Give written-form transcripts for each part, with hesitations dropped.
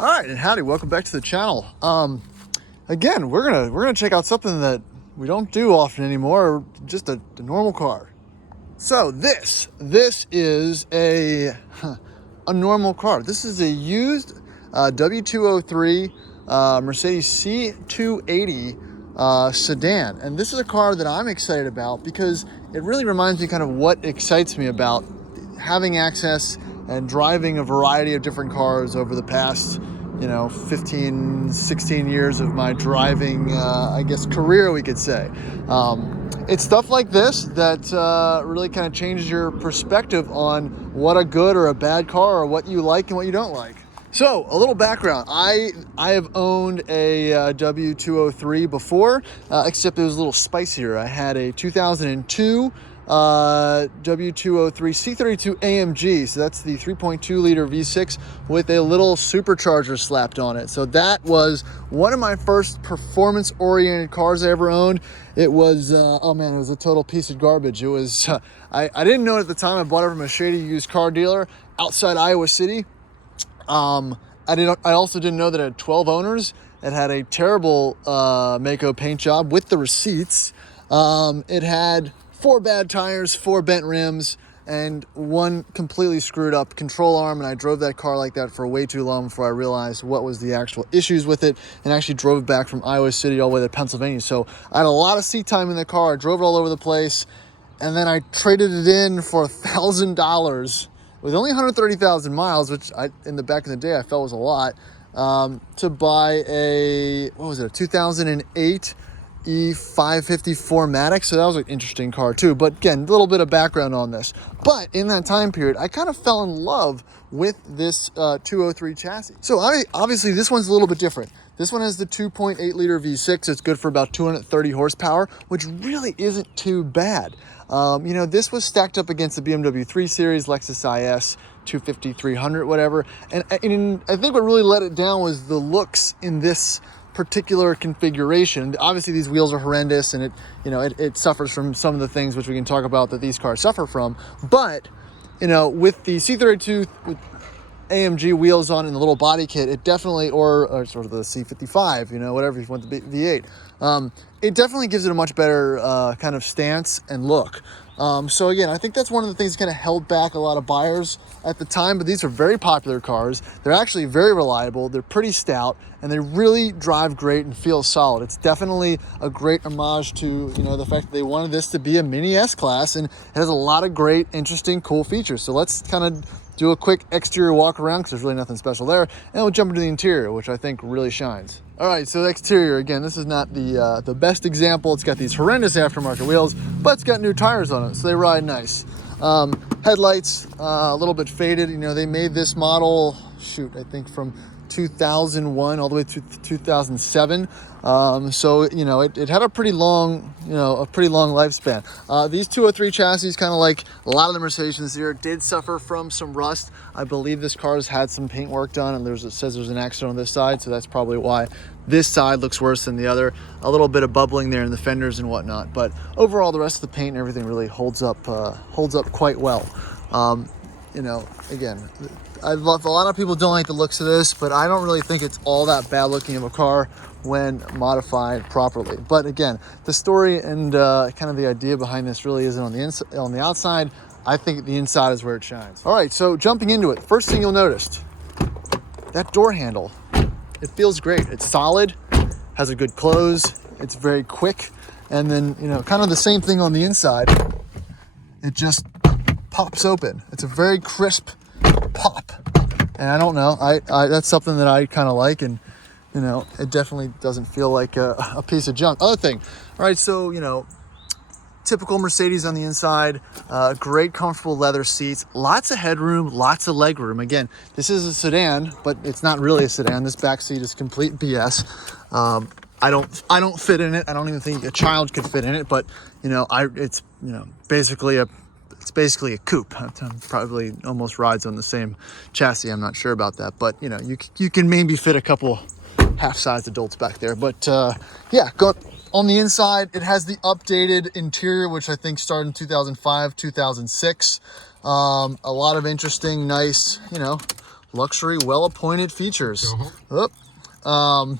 All right, and howdy, welcome back to the channel. Again, we're gonna check out something that we don't do often anymore, just a normal car. So this is a normal car. This is a used W203 Mercedes C280 sedan, and this is a car that I'm excited about because it really reminds me kind of what excites me about having access and driving a variety of different cars over the past 15, 16 years of my driving, I guess, career, we could say. It's stuff like this that really kind of changes your perspective on what a good or a bad car, or what you like and what you don't like. So a little background, I have owned a W203 before, except it was a little spicier. I had a 2002 W203 C280 AMG, so that's the 3.2 liter V6 with a little supercharger slapped on it. So that was one of my first performance oriented cars I ever owned. It was oh man, it was a total piece of garbage. It was I didn't know it at the time. I bought it from a shady used car dealer outside Iowa City. I also didn't know that it had 12 owners. It had a terrible Mako paint job with the receipts. It had 4 bad tires, 4 bent rims, and 1 completely screwed up control arm. And I drove that car like that for way too long before I realized what was the actual issues with it, and actually drove it back from Iowa City all the way to Pennsylvania. So I had a lot of seat time in the car. I drove it all over the place, and then I traded it in for $1,000 with only 130,000 miles, which in the back in the day I felt was a lot, to buy a 2008 E550 4MATIC. So that was an interesting car too. But again, a little bit of background on this. But in that time period, I kind of fell in love with this 203 chassis. So obviously this one's a little bit different. This one has the 2.8 liter V6. It's good for about 230 horsepower, which really isn't too bad. This was stacked up against the BMW 3 Series, Lexus IS 250, 300, whatever. And I think what really let it down was the looks in this particular configuration. Obviously these wheels are horrendous, and it suffers from some of the things which we can talk about that these cars suffer from. But with the C280 with AMG wheels on and the little body kit, it definitely, or sort of the C55, whatever you want the V8, it definitely gives it a much better kind of stance and look. So again, I think that's one of the things that kind of held back a lot of buyers at the time, but these are very popular cars. They're actually very reliable. They're pretty stout, and they really drive great and feel solid. It's definitely a great homage to, the fact that they wanted this to be a mini S-Class, and it has a lot of great, interesting, cool features. So let's kind of do a quick exterior walk around, because there's really nothing special there, and we'll jump into the interior, which I think really shines. All right, so the exterior, again, this is not the best example. It's got these horrendous aftermarket wheels, but it's got new tires on it, so they ride nice. Headlights, a little bit faded. They made this model, I think from 2001 all the way to 2007. So it had a pretty long lifespan. These 203 chassis, kind of like a lot of the Mercedes this year, did suffer from some rust. I believe this car has had some paint work done, and it says there's an accident on this side, so that's probably why this side looks worse than the other. A little bit of bubbling there in the fenders and whatnot, but overall the rest of the paint and everything really holds up quite well. Again, a lot of people don't like the looks of this, but I don't really think it's all that bad looking of a car when modified properly. But again, the story and kind of the idea behind this really isn't on the outside. I think the inside is where it shines. All right, so jumping into it, first thing you'll notice, that door handle, it feels great. It's solid, has a good close, it's very quick, and then kind of the same thing on the inside. It just pops open. It's a very crisp pop, and I don't know, I that's something that I kind of like, and it definitely doesn't feel like a piece of junk. Other thing, all right, so typical Mercedes on the inside, great comfortable leather seats, lots of headroom, lots of leg room. Again, this is a sedan, but it's not really a sedan. This back seat is complete BS. I don't fit in it. I don't even think a child could fit in it, but it's basically a coupe. It probably almost rides on the same chassis. I'm not sure about that, but you can maybe fit a couple half-sized adults back there. But yeah, on the inside, it has the updated interior, which I think started in 2005, 2006. A lot of interesting, nice, luxury, well-appointed features. Uh-huh.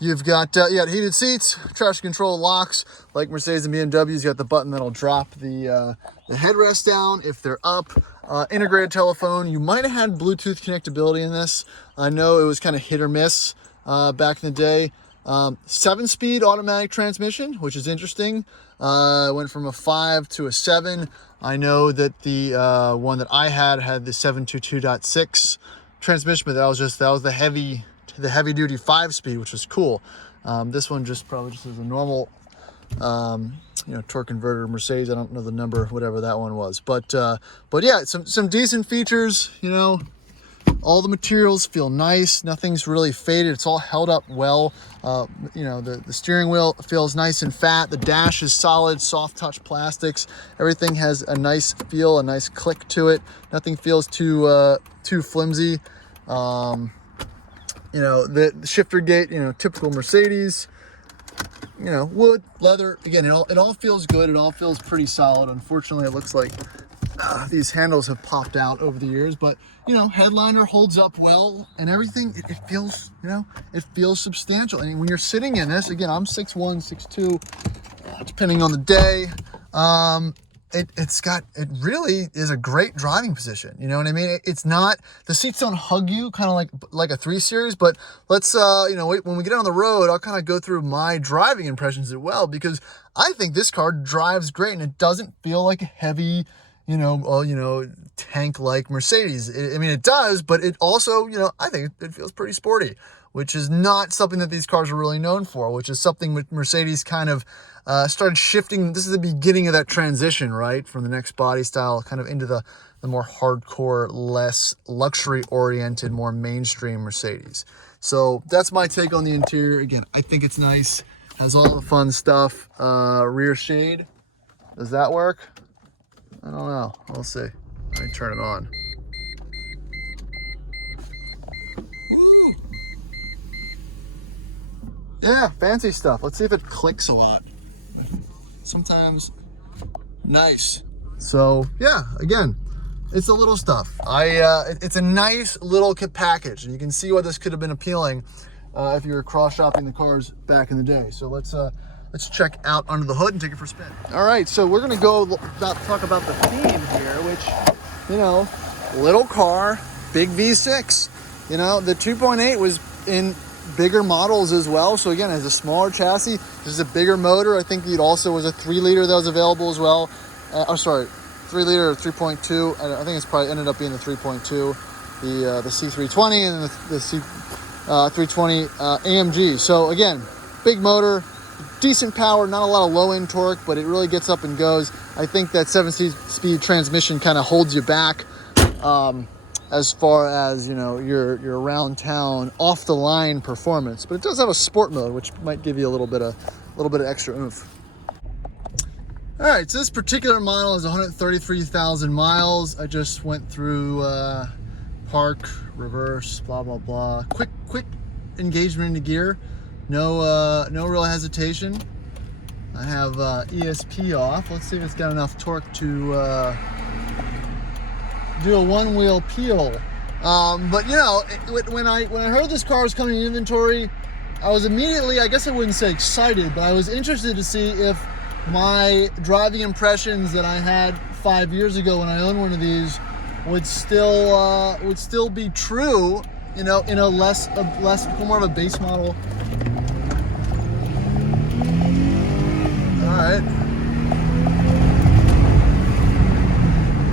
You've got heated seats, traction control locks, like Mercedes and BMWs. You got the button that'll drop the headrest down if they're up. Integrated telephone. You might have had Bluetooth connectability in this. I know it was kind of hit or miss back in the day. 7-speed automatic transmission, which is interesting. Went from a 5 to a 7. I know that the one that I had the 722.6 transmission, but that was the heavy duty 5-speed, which was cool. This one probably just is a normal torque converter Mercedes. I don't know the number, whatever that one was, but yeah, some decent features. All the materials feel nice. Nothing's really faded. It's all held up well. The steering wheel feels nice and fat. The dash is solid, soft touch plastics. Everything has a nice feel, a nice click to it. Nothing feels too flimsy. The shifter gate, typical Mercedes. Wood, leather. Again, it all feels good. It all feels pretty solid. Unfortunately, it looks like these handles have popped out over the years, but headliner holds up well, and everything. It feels, it feels substantial. And when you're sitting in this, again, I'm 6'1", 6'2", depending on the day. It really is a great driving position. You know what I mean? It's not, the seats don't hug you kind of like a 3 Series, but let's, when we get on the road, I'll kind of go through my driving impressions as well, because I think this car drives great and it doesn't feel like a heavy, tank-like Mercedes. It does, but it also, I think it feels pretty sporty, which is not something that these cars are really known for, which is something Mercedes kind of started shifting. This is the beginning of that transition, right? From the next body style kind of into the more hardcore, less luxury-oriented, more mainstream Mercedes. So that's my take on the interior. Again, I think it's nice. Has all the fun stuff. Rear shade. Does that work? I don't know. We'll see. Let me turn it on. Woo! Yeah, fancy stuff. Let's see if it clicks a lot. Sometimes. Nice. So yeah, again, it's the little stuff. It's a nice little kit package, and you can see why this could have been appealing if you were cross-shopping the cars back in the day. So let's check out under the hood and take it for a spin. All right, so we're gonna talk about the theme here, which, little car, big V6. The 2.8 was in bigger models as well. So again, it has a smaller chassis. This is a bigger motor. I think it also was a 3-liter that was available as well. 3-liter or 3.2. I think it's probably ended up being the 3.2, the C320 and the C320 AMG. So again, big motor, decent power, not a lot of low-end torque, but it really gets up and goes. I think that 7-speed transmission kind of holds you back as far as your around town off the line performance, but it does have a sport mode, which might give you a little bit of extra oomph. All right, so this particular model is 133,000 miles. I just went through park, reverse, blah blah blah. Quick engagement into gear. No real hesitation. I have ESP off. Let's see if it's got enough torque to do a one-wheel peel. But when I heard this car was coming in inventory, I was immediately, I guess I wouldn't say excited, but I was interested to see if my driving impressions that I had 5 years ago when I owned one of these would still be true, in a less more of a base model. All right.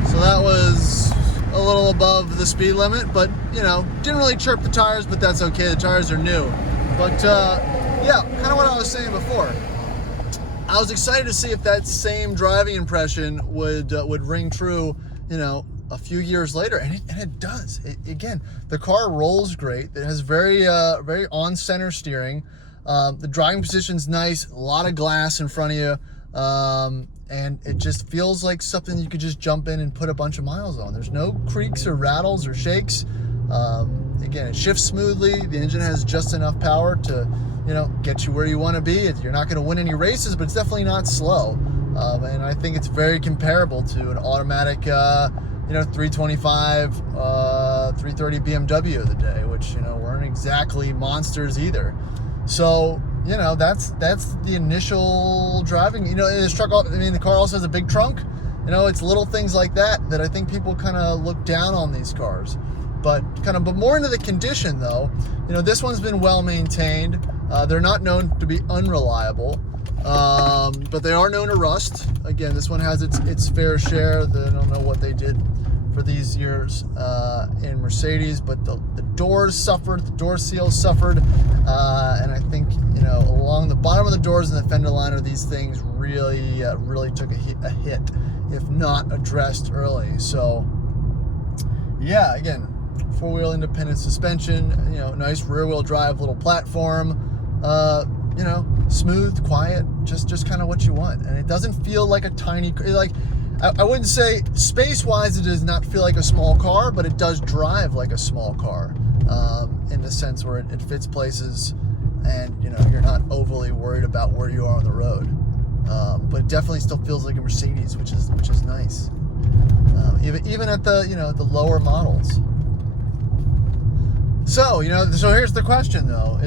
So that was a little above the speed limit, but didn't really chirp the tires, but that's okay. The tires are new. But yeah, kind of what I was saying before. I was excited to see if that same driving impression would ring true, a few years later, and it does. Again, the car rolls great. It has very on-center steering. The driving position's nice. A lot of glass in front of you, and it just feels like something you could just jump in and put a bunch of miles on. There's no creaks or rattles or shakes. Again, it shifts smoothly. The engine has just enough power to get you where you want to be. You're not going to win any races, but it's definitely not slow. And I think it's very comparable to an automatic, 325 330 BMW of the day, which, you know, weren't exactly monsters either. So, you know, that's the initial driving. You know, this truck, I mean, the car also has a big trunk. You know, it's little things like that I think people kind of look down on these cars. But more into the condition though. You know, this one's been well maintained. They're not known to be unreliable, but they are known to rust. Again, this one has its fair share. I don't know what they did for these years in Mercedes, but the doors suffered, the door seals suffered, and I think, you know, along the bottom of the doors and the fender liner, these things really took a hit, if not addressed early. So yeah, again, four-wheel independent suspension, you know, nice rear-wheel drive little platform, you know, smooth, quiet, just kind of what you want. And it doesn't feel like a tiny, like, I wouldn't say space-wise it does not feel like a small car, but it does drive like a small car, in the sense where it fits places, and, you know, you're not overly worried about where you are on the road. But it definitely still feels like a Mercedes, which is nice. Even at the, you know, the lower models. So, you know, so here's the question though: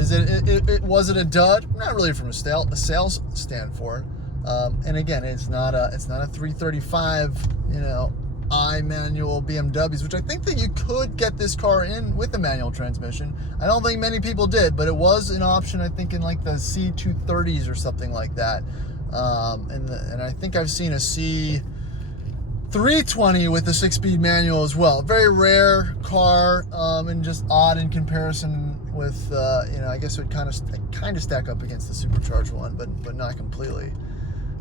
was it a dud? Not really from a sales standpoint. And again, it's not a 335, you know, manual BMWs, which I think that you could get this car in with a manual transmission. I don't think many people did, but it was an option, I think, in like the C230s or something like that. And I think I've seen a C320 with a 6-speed manual as well. Very rare car, and just odd in comparison with, you know, I guess it would kind of stack up against the supercharged one, but not completely.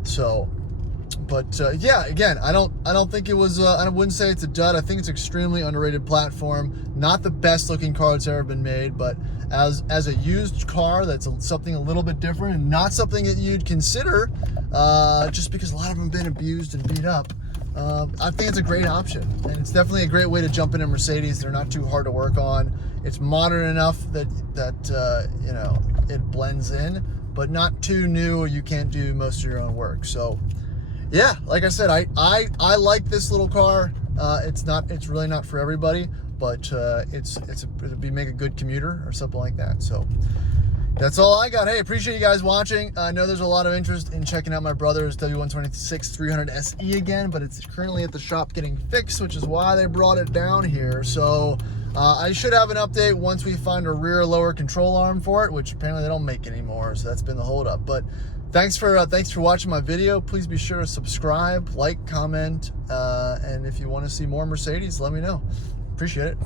So, but yeah, again, I don't think it was. I wouldn't say it's a dud. I think it's an extremely underrated platform. Not the best looking car that's ever been made, but as a used car, that's something a little bit different, and not something that you'd consider, just because a lot of them have been abused and beat up. I think it's a great option, and it's definitely a great way to jump into Mercedes. They're not too hard to work on. It's modern enough that you know, it blends in, but not too new or you can't do most of your own work. So yeah, like I said, I like this little car. It's really not for everybody, but it'd make a good commuter or something like that. So that's all I got. Hey, appreciate you guys watching. I know there's a lot of interest in checking out my brother's W126 300 SE again, but it's currently at the shop getting fixed, which is why they brought it down here. So I should have an update once we find a rear lower control arm for it, which apparently they don't make anymore. So that's been the holdup. But thanks for watching my video. Please be sure to subscribe, like, comment, and if you want to see more Mercedes, let me know. Appreciate it.